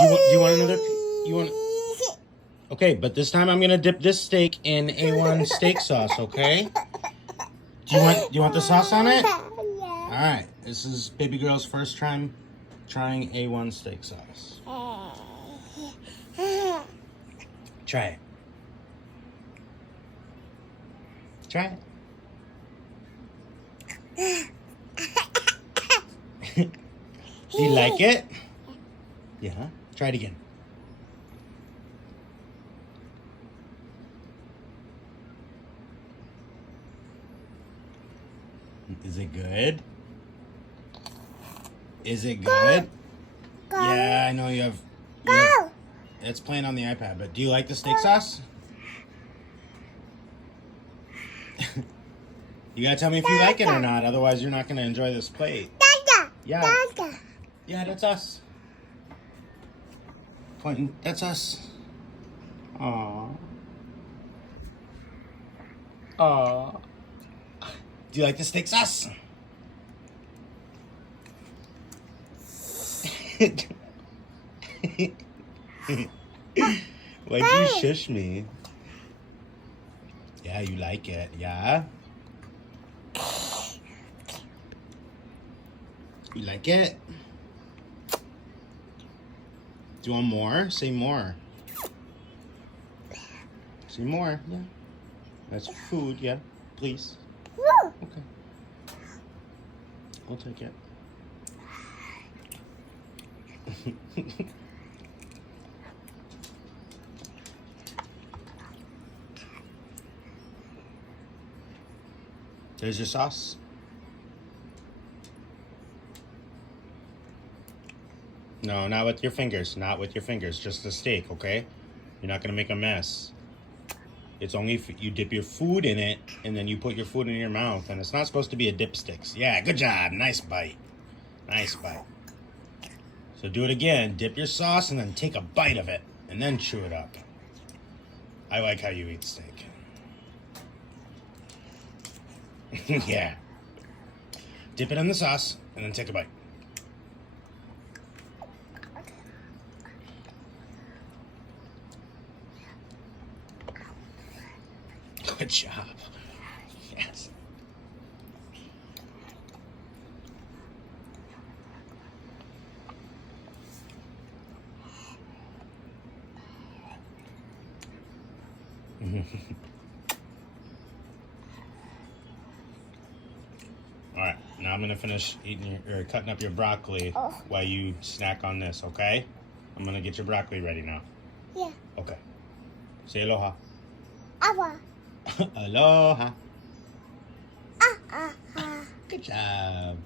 Do you want another? You want? Okay, but this time I'm gonna dip this steak in A1 steak sauce. Okay. Do you want the sauce on it? All right. This is baby girl's first time trying A1 steak sauce. Try it. Try it. Do you like it? Yeah. Try it again. Is it good? Is it good? Yeah, I know you have. It's playing on the iPad, but do you like the steak sauce? You gotta tell me if you like it or not, otherwise you're not gonna enjoy this plate. Yeah. Yeah, that's us. Pointing, that's us. Aww. Aww. Do you like the steak sauce? Why'd you shush me? Yeah, you like it, yeah? You like it? Do you want more? Say more. Say more, yeah. That's food, yeah. Please. Okay. I'll take it. There's your sauce. No, not with your fingers. Not with your fingers. Just the steak, okay? You're not gonna make a mess. It's only if you dip your food in it and then you put your food in your mouth, and it's not supposed to be a dipsticks. Yeah, good job. Nice bite. Nice bite. So do it again. Dip your sauce and then take a bite of it and then chew it up. I like how you eat steak. Yeah. Dip it in the sauce and then take a bite. Good job. Yes. All right, now I'm gonna finish eating or cutting up your broccoli while you snack on this, okay? I'm gonna get your broccoli ready now. Yeah. Okay. Say aloha. Aloha. Aloha. Ah. Good job.